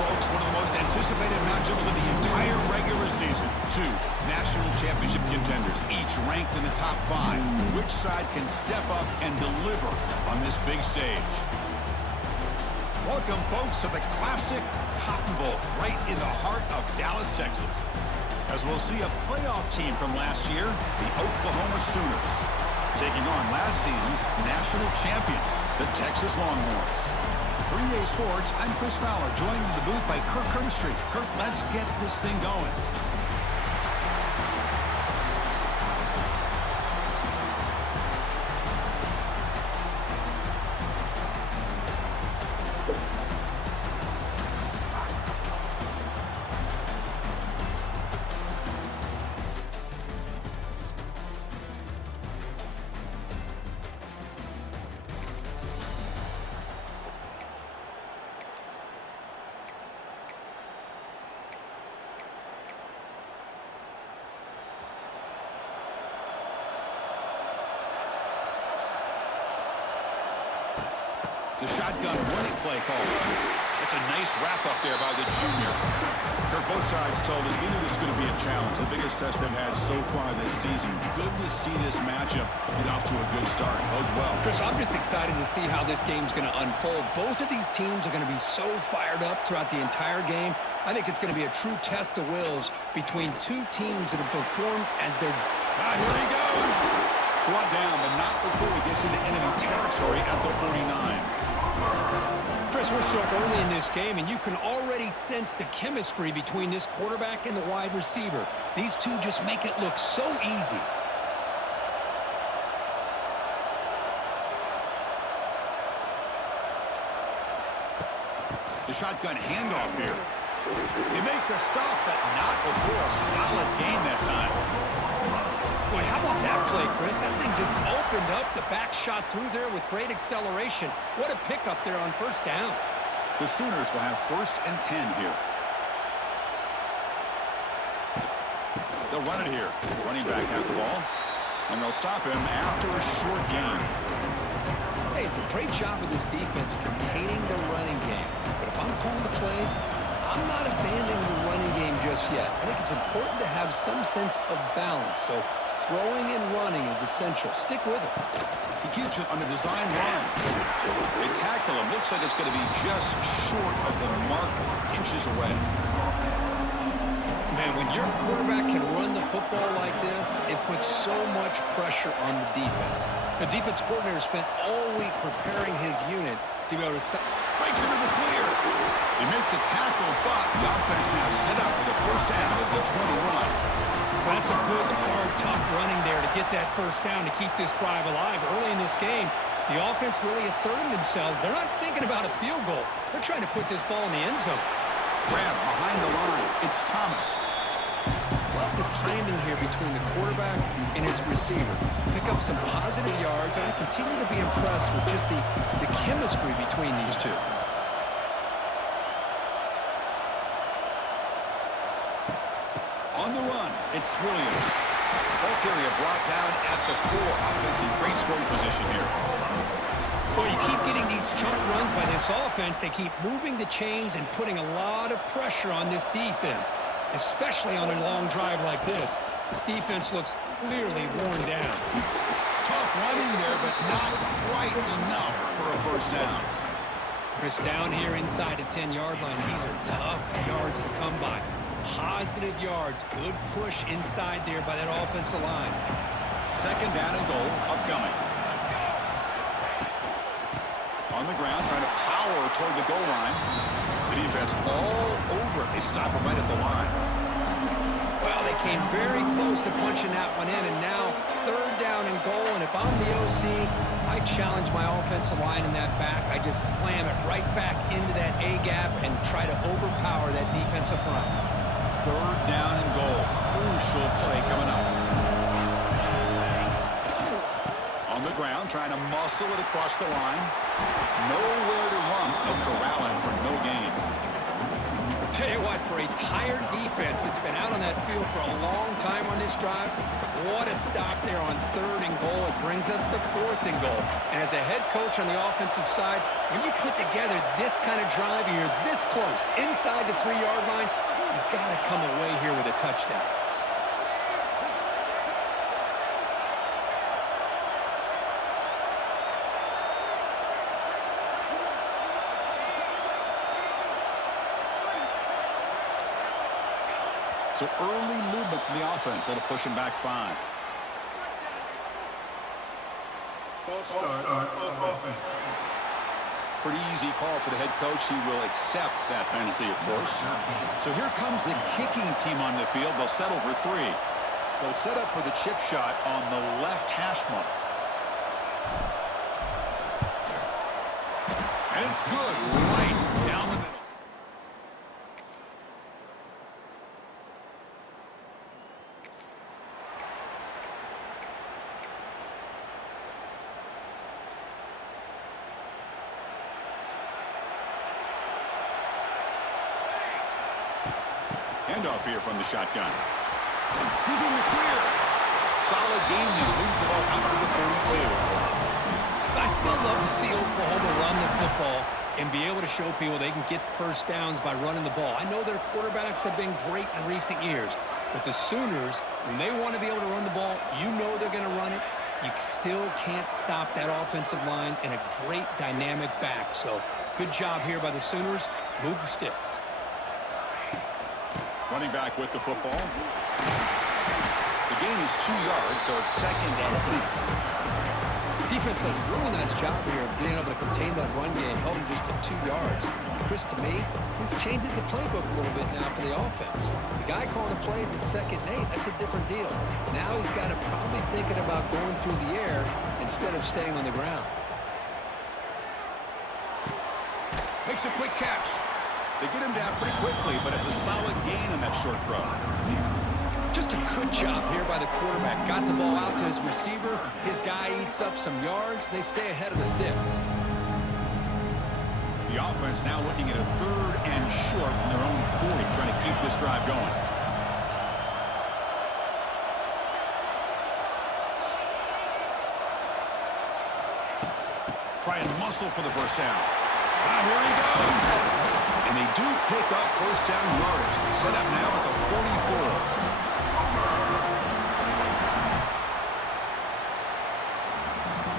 folks, one of the most anticipated matchups of the entire regular season. Two national championship contenders, each ranked in the top 5. Which side can step up and deliver on this big stage? Welcome, folks, to the classic Cotton Bowl, right in the heart of Dallas, Texas. As we'll see a playoff team from last year, the Oklahoma Sooners, taking on last season's national champions, the Texas Longhorns. For EA Sports, I'm Chris Fowler, joined in the booth by Kirk Herbstreit. Kirk, let's get this thing going. The shotgun running play call. That's a nice wrap-up there by the junior. Kirk, both sides told us they knew this was going to be a challenge, the biggest test they've had so far this season. Good to see this matchup get off to a good start. Bodes well. Chris, I'm just excited to see how this game's going to unfold. Both of these teams are going to be so fired up throughout the entire game. I think it's going to be a true test of wills between two teams that have performed as their... Here he goes. Brought down, but not before he gets into enemy territory at the 49. Chris, we're still early in this game, and you can already sense the chemistry between this quarterback and the wide receiver. These two just make it look so easy. The shotgun handoff here. They make the stop, but not before a solid gain that time. Boy, how about that play, Chris? That thing just opened up. The back shot through there with great acceleration. What a pickup there on first down. The Sooners will have 1st and 10 here. They'll run it here. The running back has the ball, and they'll stop him after a short gain. Hey, it's a great job of this defense containing the running game. But if I'm calling the plays, I'm not abandoning the running game just yet. I think it's important to have some sense of balance. So throwing and running is essential. Stick with it. He keeps it on a design run. They tackle him. Looks like it's going to be just short of the marker, inches away. Man, when your quarterback can run the football like this, it puts so much pressure on the defense. The defense coordinator spent all week preparing his unit to be able to stop. Breaks into the clear. They make the tackle, but the offense now set up with the first down at the 21. That's a good, hard, tough running there to get that first down to keep this drive alive. Early in this game, the offense really asserting themselves. They're not thinking about a field goal. They're trying to put this ball in the end zone. Grab behind the line. It's Thomas. Love the timing here between the quarterback and his receiver. Pick up some positive yards, and I continue to be impressed with just the chemistry between these two. On the run, it's Williams. Ball carrier brought down at the 4. Offense in great scoring position here. Well, you keep getting these chunk runs by this offense. They keep moving the chains and putting a lot of pressure on this defense, especially on a long drive like this. This defense looks clearly worn down. Tough running there, but not quite enough for a first down. Chris, down here inside the 10-yard line, these are tough yards to come by. Positive yards. Good push inside there by that offensive line. 2nd down and goal upcoming. On the ground, trying to power toward the goal line. The defense all over. They stop him right at the line. Well, they came very close to punching that one in, and now 3rd down and goal. And if I'm the OC, I challenge my offensive line in that back. I just slam it right back into that A-gap and try to overpower that defensive front. 3rd down and goal. Crucial play coming up. On the ground, trying to muscle it across the line. Nowhere to run. No corralling for no gain. Tell you what, for a tired defense that's been out on that field for a long time on this drive. What a stop there on 3rd and goal. It brings us to 4th and goal. And as a head coach on the offensive side, when you put together this kind of drive and you're this close inside the 3-yard line, you got to come away here with a touchdown. So early movement from the offense. That'll push him back 5. False start on offense. Pretty easy call for the head coach. He will accept that penalty, of course. So here comes the kicking team on the field. They'll settle for 3. They'll set up for the chip shot on the left hash mark. And it's good. Right down the middle. Handoff here from the shotgun. He's in the clear. Solid gain there. Moves the ball out to the 32. I still love to see Oklahoma run the football and be able to show people they can get first downs by running the ball. I know their quarterbacks have been great in recent years, but the Sooners, when they want to be able to run the ball, you know they're going to run it. You still can't stop that offensive line and a great dynamic back. So good job here by the Sooners. Move the sticks. Running back with the football. The gain is 2 yards, so it's 2nd and 8. Defense does a really nice job here of being able to contain that run game, held him just at 2 yards. Chris, to me, this changes the playbook a little bit now for the offense. The guy calling the plays at 2nd and 8, that's a different deal. Now he's got to probably thinking about going through the air instead of staying on the ground. Makes a quick catch. They get him down pretty quickly, but it's a solid gain on that short throw. Just a good job here by the quarterback. Got the ball out to his receiver. His guy eats up some yards. They stay ahead of the sticks. The offense now looking at a 3rd and short from their own 40, trying to keep this drive going. Try and muscle for the first down. Ah, here he goes. And they do pick up first down yardage. Set up now at the 44.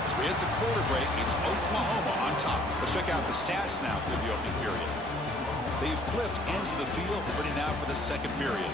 As we hit the quarter break, it's Oklahoma on top. Let's check out the stats now for the opening period. They've flipped ends of the field, ready now for the 2nd period.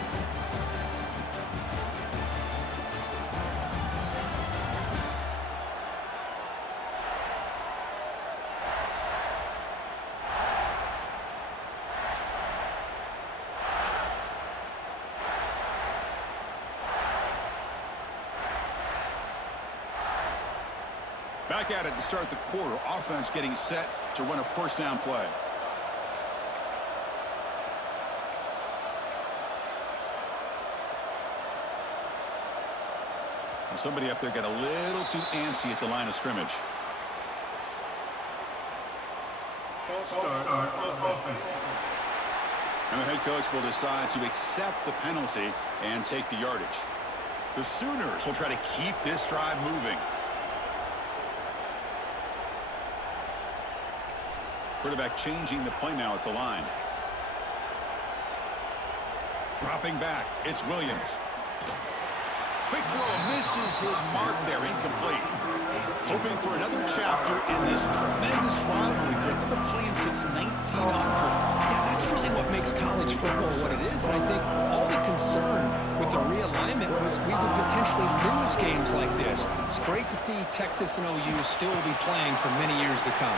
Back at it to start the quarter. Offense getting set to run a first down play. Well, somebody up there got a little too antsy at the line of scrimmage. False start on offense. And the head coach will decide to accept the penalty and take the yardage. The Sooners will try to keep this drive moving. Quarterback changing the play now at the line. Dropping back, it's Williams. Quick throw, misses his mark there, incomplete. Hoping for another chapter in this tremendous rivalry. They've been playing since 1900. Yeah, that's really what makes college football what it is. And I think all the concern with the realignment was we would potentially lose games like this. It's great to see Texas and OU still be playing for many years to come.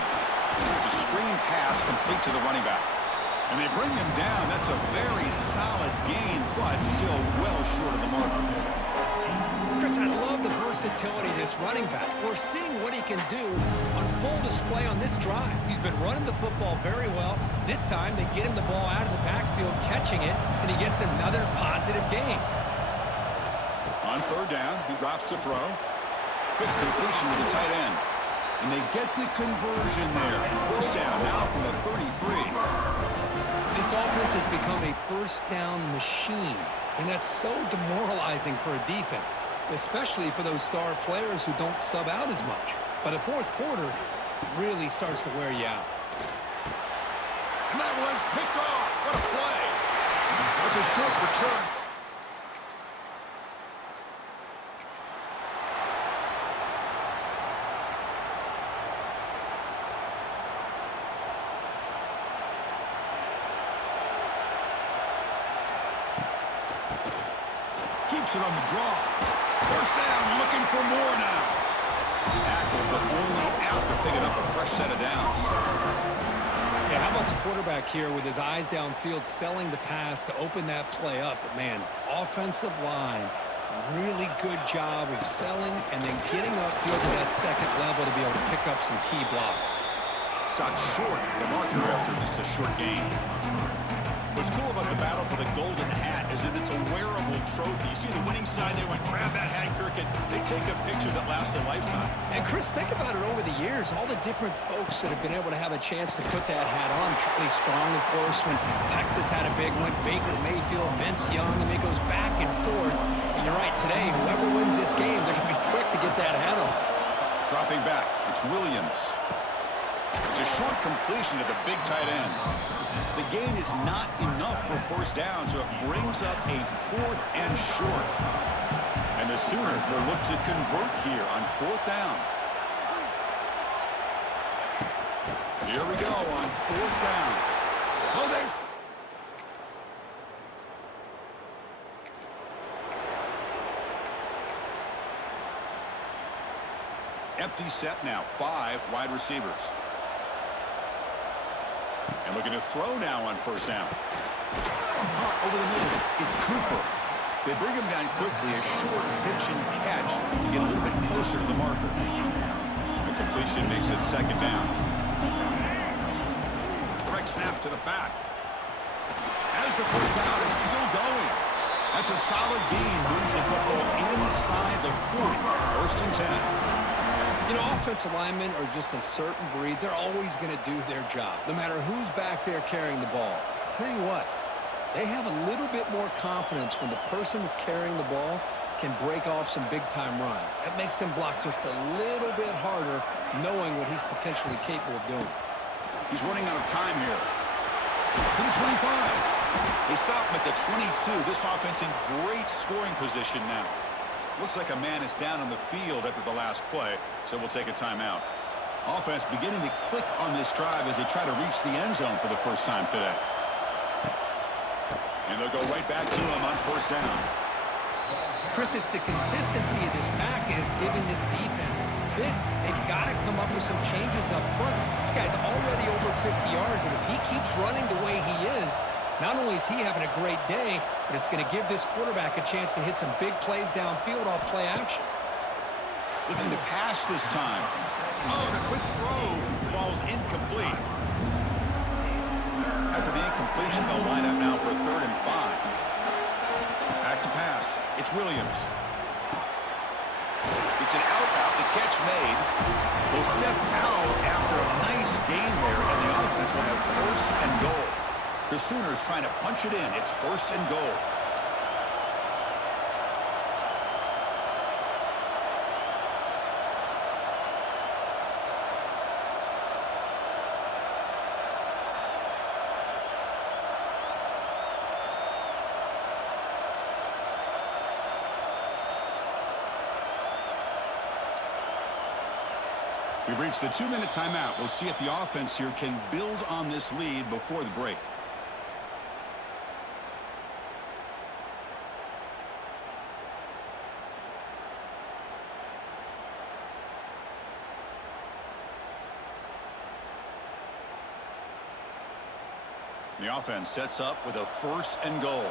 It's a screen pass complete to the running back. And they bring him down. That's a very solid gain, but still well short of the marker. Chris, I love the versatility of this running back. We're seeing what he can do on full display on this drive. He's been running the football very well. This time, they get him the ball out of the backfield, catching it, and he gets another positive gain. On 3rd down, he drops to throw. Quick completion to the tight end. And they get the conversion there. First down now from the 33. This This offense has become a first-down machine, and that's so demoralizing for a defense, especially for those star players who don't sub out as much. By the fourth quarter, it really starts to wear you out. And that one's picked off. What a play. It's a short return. Keeps it on the draw. First down, looking for more now. Tackle, but only after picking up a fresh set of downs. Yeah, how about the quarterback here with his eyes downfield, selling the pass to open that play up? But, man, offensive line, really good job of selling and then getting upfield to that second level to be able to pick up some key blocks. Stopped short of the marker after just a short gain. What's cool about the battle for the golden hat is that it's a wearable trophy. You see the winning side, they went, grab that hat, Kirk, and they take a picture that lasts a lifetime. And, Chris, think about it over the years, all the different folks that have been able to have a chance to put that hat on. Charlie Strong, of course, when Texas had a big one, Baker Mayfield, Vince Young, and it goes back and forth. And you're right, today, whoever wins this game, they're going to be quick to get that hat on. Dropping back, it's Williams. It's a short completion to the big tight end. The gain is not enough for first down, so it brings up a 4th and short. And the Sooners will look to convert here on 4th down. Here we go on 4th down. Oh, they've... Empty set now, 5 wide receivers. And looking to throw now on first down. Hot over the middle. It's Cooper. They bring him down quickly. A short pitch and catch to get a little bit closer to the marker. The completion makes it 2nd down. Direct snap to the back. As the first down is still going. That's a solid gain. Moves the football inside the 40. 1st and 10. You know, offensive linemen are just a certain breed. They're always going to do their job, no matter who's back there carrying the ball. I'll tell you what, they have a little bit more confidence when the person that's carrying the ball can break off some big-time runs. That makes them block just a little bit harder, knowing what he's potentially capable of doing. He's running out of time here. To the 25. They stop him at the 22. This offense in great scoring position now. Looks like a man is down on the field after the last play, so we'll take a timeout. Offense beginning to click on this drive as they try to reach the end zone for the first time today. And they'll go right back to him on first down. Chris, it's the consistency of this back is giving this defense fits. They've got to come up with some changes up front. This guy's already over 50 yards, and if he keeps running the way he is, not only is he having a great day, but it's going to give this quarterback a chance to hit some big plays downfield off play action. Looking to pass this time. Oh, the quick throw falls incomplete. After the incompletion, they'll line up now for 3rd and 5. Back to pass. It's Williams. It's an out route. The catch made. They'll step out after a nice gain there, and the offense will have 1st and goal. The Sooners trying to punch it in. It's 1st and goal. We've reached the 2-minute timeout. We'll see if the offense here can build on this lead before the break. The offense sets up with a 1st and goal.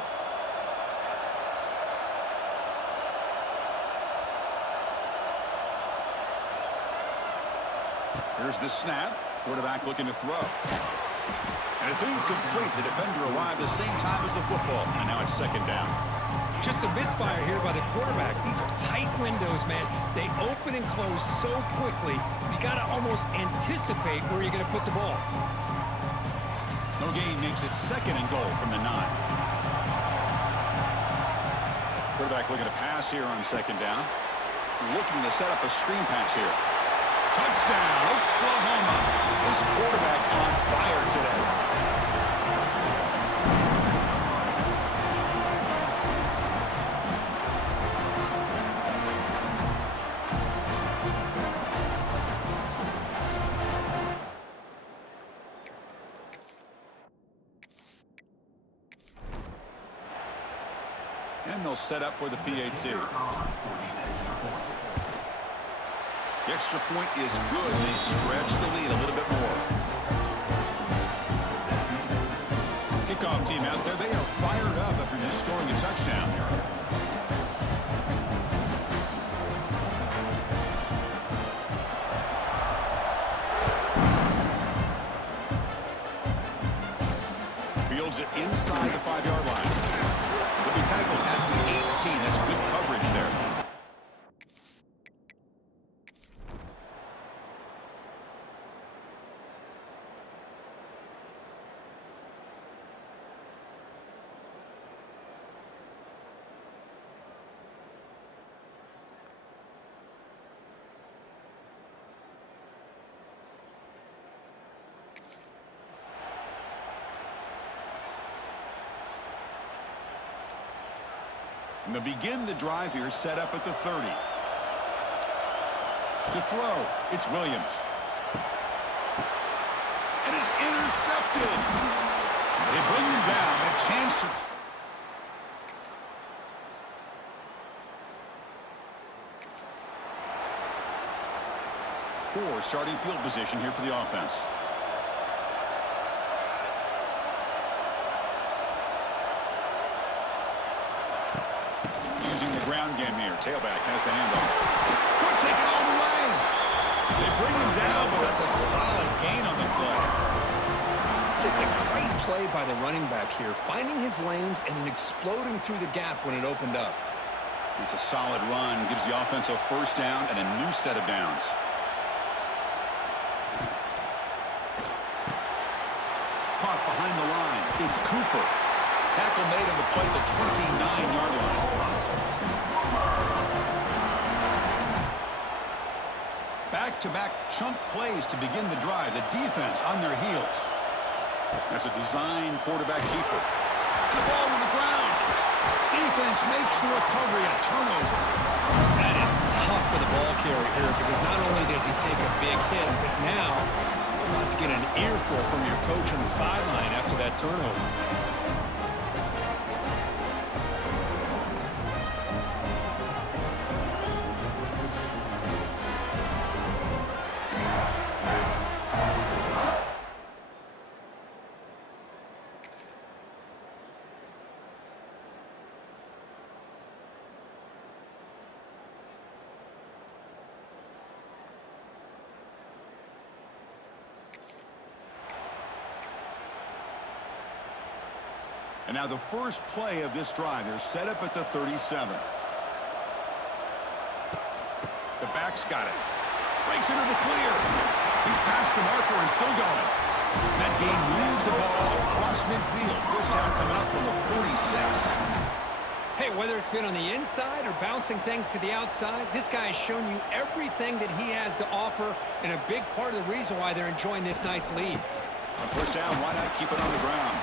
Here's the snap. Quarterback looking to throw. And it's incomplete. The defender arrived the same time as the football. And now it's 2nd down. Just a misfire here by the quarterback. These are tight windows, man. They open and close so quickly, you got to almost anticipate where you're going to put the ball. No gain makes it 2nd and goal from the 9. Quarterback looking to pass here on 2nd down. Looking to set up a screen pass here. Touchdown, Oklahoma. This quarterback on fire today. And they'll set up for the PAT. The extra point is good. They stretch the lead a little bit more. Kickoff team out there. They are fired up after just scoring a touchdown. Fields it inside the 5-yard line. They'll be tackled at the 18. That's good coverage there. And they'll begin the drive here, set up at the 30. To throw, it's Williams. And it's intercepted. They bring him down, but a chance to... Poor starting field position here for the offense. Using the ground game here. Tailback has the handoff. Could take it all the way. They bring him down, but that's a solid gain on the play. Just a great play by the running back here, finding his lanes and then exploding through the gap when it opened up. It's a solid run. Gives the offense a 1st down and a new set of downs. Caught behind the line. It's Cooper. Tackle made on the play at the 29-yard line. Back-to-back chunk plays to begin the drive. The defense on their heels. That's a design quarterback keeper. And the ball to the ground. Defense makes the recovery, a turnover. That is tough for the ball carrier here because not only does he take a big hit, but now you're about to get an earful from your coach on the sideline after that turnover. And now the first play of this drive. They're set up at the 37. The back's got it. Breaks into the clear. He's past the marker and still going. That game moves the ball across midfield. 1st down coming up from the 46. Hey, whether it's been on the inside or bouncing things to the outside, this guy has shown you everything that he has to offer and a big part of the reason why they're enjoying this nice lead. On 1st down, why not keep it on the ground?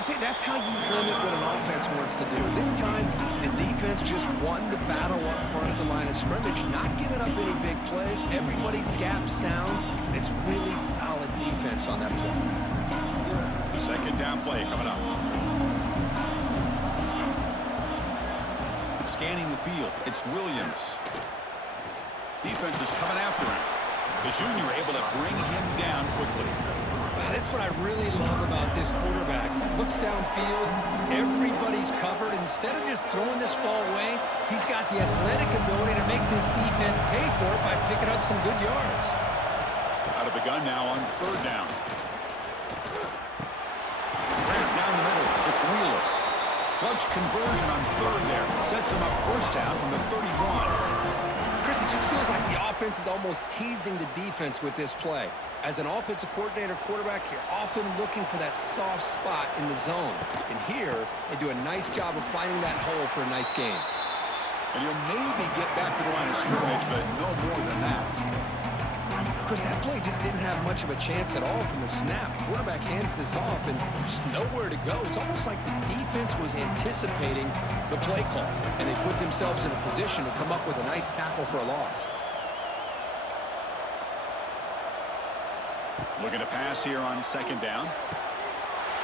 See, that's how you limit what an offense wants to do. This time, the defense just won the battle up front at the line of scrimmage, not giving up any big plays. Everybody's gap sound, and it's really solid defense on that play. 2nd down play coming up. Scanning the field, it's Williams. Defense is coming after him. The junior able to bring him down quickly. That's what I really love about this quarterback. Looks downfield, everybody's covered. Instead of just throwing this ball away, he's got the athletic ability to make this defense pay for it by picking up some good yards. Out of the gun now on 3rd down. Grant down the middle. It's Wheeler. Clutch conversion on 3rd there. Sets him up 1st down from the 31. Chris, it just feels like the offense is almost teasing the defense with this play. As an offensive coordinator, quarterback, you're often looking for that soft spot in the zone. And here, they do a nice job of finding that hole for a nice gain. And he'll maybe get back to the line of scrimmage, but no more than that. Chris, that play just didn't have much of a chance at all from the snap. Quarterback hands this off and just nowhere to go. It's almost like the defense was anticipating the play call, and they put themselves in a position to come up with a nice tackle for a loss. Looking to pass here on second down.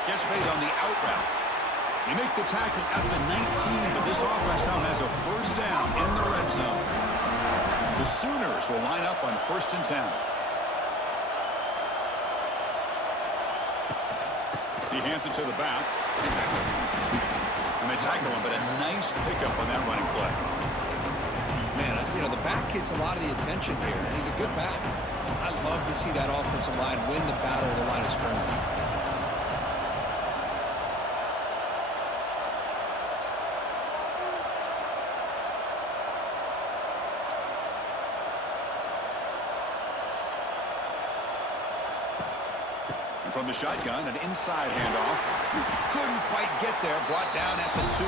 Gets made on the out route. They make the tackle at the 19, but this offense now has a first down in the red zone. The Sooners will line up on 1st and 10. He hands it to the back. And they tackle him, but a nice pickup on that running play. Man, you know, the back gets a lot of the attention here, and he's a good back. I love to see that offensive line win the battle of the line of scrimmage. From the shotgun, an inside handoff. Couldn't quite get there, brought down at the 2.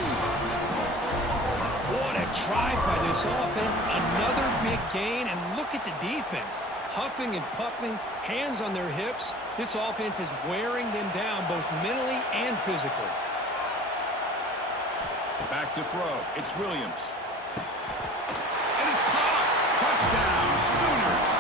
What a drive by this offense. Another big gain, and look at the defense. Huffing and puffing, hands on their hips. This offense is wearing them down both mentally and physically. Back to throw. It's Williams. And it's caught. Touchdown, Sooners.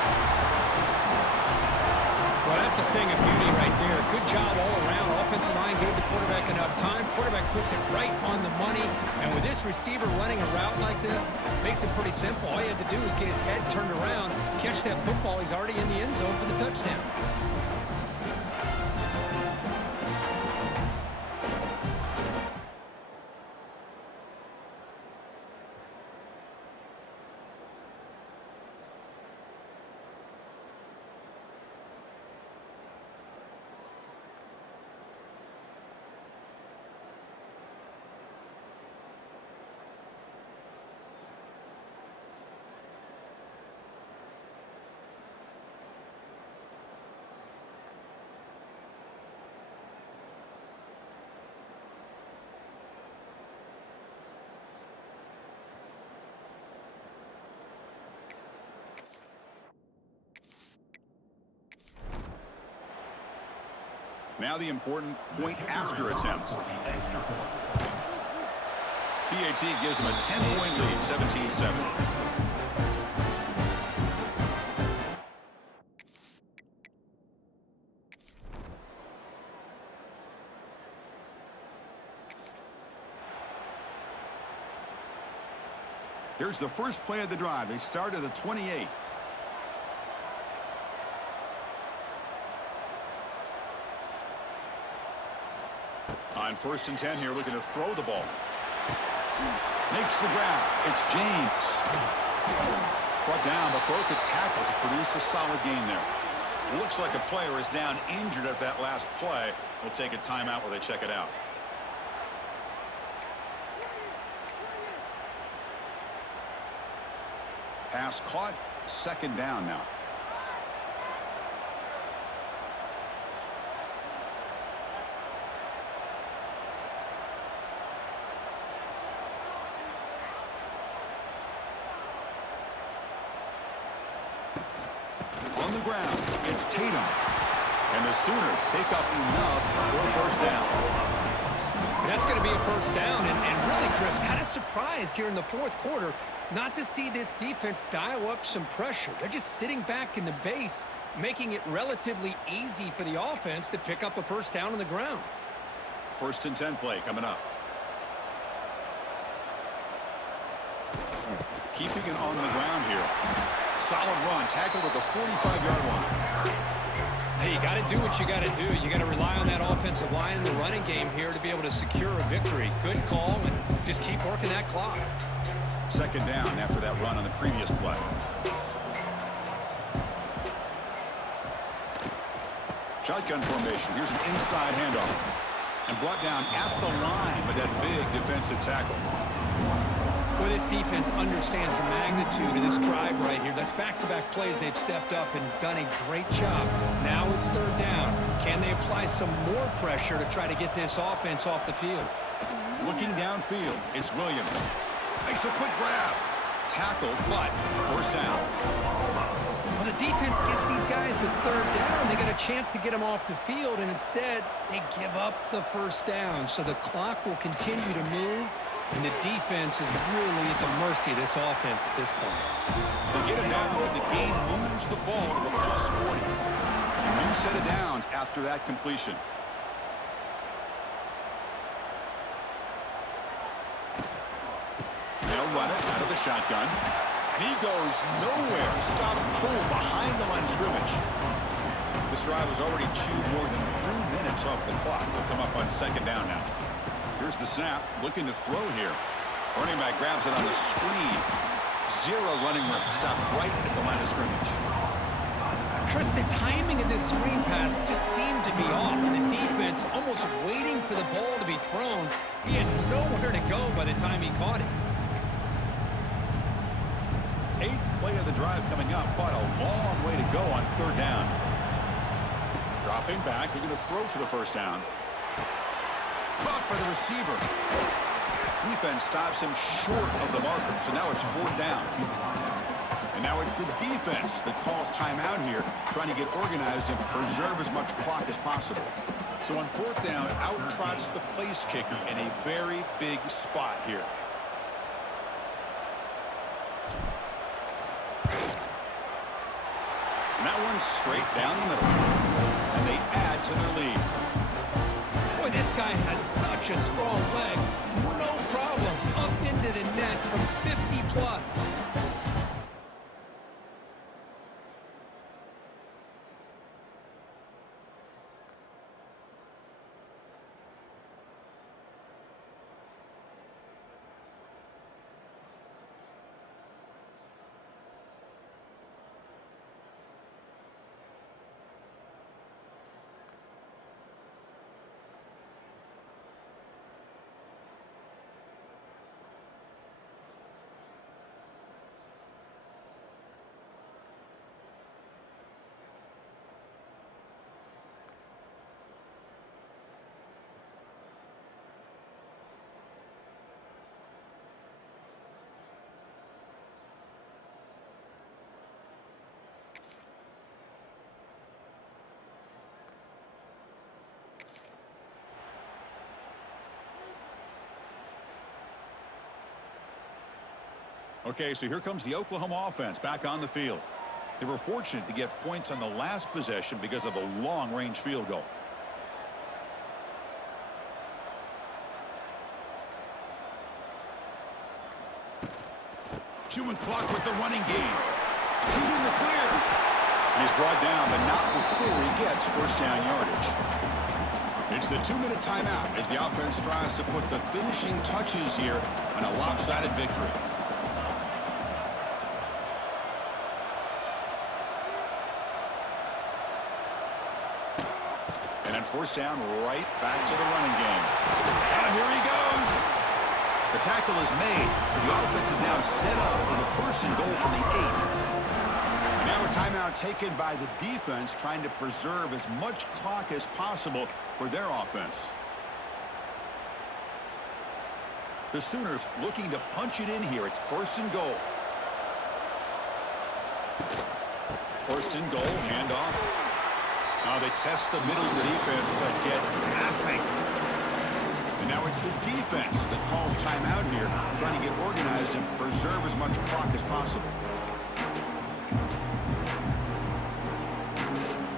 Well, that's a thing of beauty right there. Good job all around. Offensive line gave the quarterback enough time. Quarterback puts it right on the money. And with this receiver running a route like this, makes it pretty simple. All you had to do was get his head turned around, catch that football. He's already in the end zone for the touchdown. Now the important point after attempt. PAT gives him a 10-point lead, 17-7. Here's the first play of the drive. They start at the 28. On 1st and 10 here, looking to throw the ball. Makes the grab. It's James. Brought down, but broke a tackle to produce a solid gain there. Looks like a player is down injured at that last play. We'll take a timeout while they check it out. Pass caught. 2nd down now. On the ground, it's Tatum. And the Sooners pick up enough for a first down. And that's going to be a first down. And really, Chris, kind of surprised here in the 4th quarter not to see this defense dial up some pressure. They're just sitting back in the base, making it relatively easy for the offense to pick up a first down on the ground. 1st and 10 play coming up. Keeping it on the ground here. Solid run, tackled at the 45-yard line. Hey, you got to do what you got to do. You got to rely on that offensive line in the running game here to be able to secure a victory. Good call, and just keep working that clock. 2nd down after that run on the previous play. Shotgun formation. Here's an inside handoff. And brought down at the line with that big defensive tackle. Well, this defense understands the magnitude of this drive right here. That's back-to-back plays. They've stepped up and done a great job. Now it's third down. Can they apply some more pressure to try to get this offense off the field? Looking downfield, it's Williams. Makes a quick grab. Tackle, but first down. Well, the defense gets these guys to third down. They got a chance to get them off the field, and instead they give up the first down. So the clock will continue to move, and the defense is really at the mercy of this offense at this point. They get it down, but the game moves the ball to the plus 40. A new set of downs after that completion. They'll run it out of the shotgun. And he goes nowhere. Stop pull behind the line of scrimmage. This drive has already chewed more than 3 minutes off the clock. They'll come up on second down now. Here's the snap. Looking to throw here. Running back grabs it on the screen. Zero running room. Stop right at the line of scrimmage. Chris, the timing of this screen pass just seemed to be off. The defense almost waiting for the ball to be thrown. He had nowhere to go by the time he caught it. 8th play of the drive coming up, but a long way to go on third down. Dropping back, they're going to throw for the first down. Caught by the receiver. Defense stops him short of the marker, so now it's fourth down. And now it's the defense that calls timeout here, trying to get organized and preserve as much clock as possible. So on fourth down, out trots the place kicker in a very big spot here. And that one's straight down the middle. And they add to their lead. Boy, this guy has such a strong leg. No problem. Up into the net from 50 plus. Okay, so here comes the Oklahoma offense back on the field. They were fortunate to get points on the last possession because of a long-range field goal. Chewing clock with the running game. He's in the clear. And he's brought down, but not before he gets first down yardage. It's the 2-minute timeout as the offense tries to put the finishing touches here on a lopsided victory. First down, right back to the running game. And here he goes. The tackle is made. The offense is now set up with a first and goal from the 8. And now a timeout taken by the defense, trying to preserve as much clock as possible for their offense. The Sooners looking to punch it in here. It's first and goal. First and goal, handoff. Now they test the middle of the defense, but get nothing. And now it's the defense that calls timeout here, trying to get organized and preserve as much clock as possible.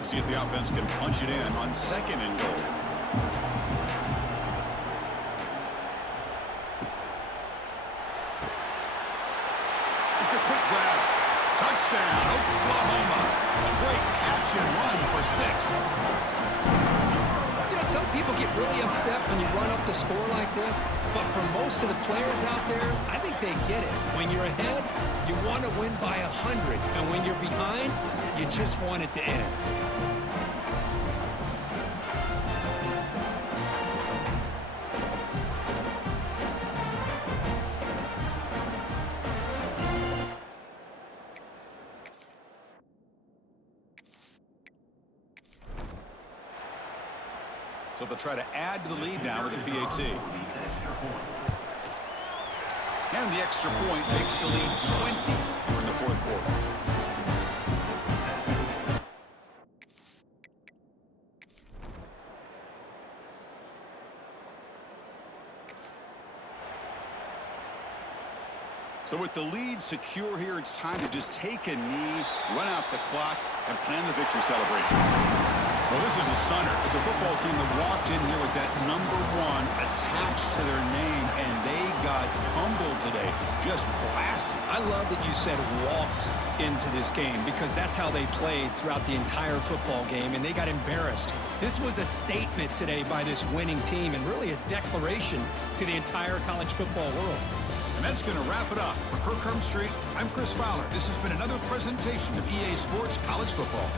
See if the offense can punch it in on second and goal. It's a quick grab. Touchdown, Oklahoma. A great catch and run for 6. You know, some people get really upset when you run up the score like this, but for most of the players out there, I think they get it. When you're ahead, you want to win by 100, and when you're behind, you just want it to end. So they'll try to add to the lead now with a PAT. And the extra point makes the lead 20 here in the fourth quarter. So with the lead secure here, it's time to just take a knee, run out the clock, and plan the victory celebration. Well, this is a stunner. It's a football team that walked in here with that number 1 attached to their name, and they got humbled today, just blasted. I love that you said walked into this game because that's how they played throughout the entire football game, and they got embarrassed. This was a statement today by this winning team and really a declaration to the entire college football world. And that's going to wrap it up. For Kirk Street, I'm Chris Fowler. This has been another presentation of EA Sports College Football.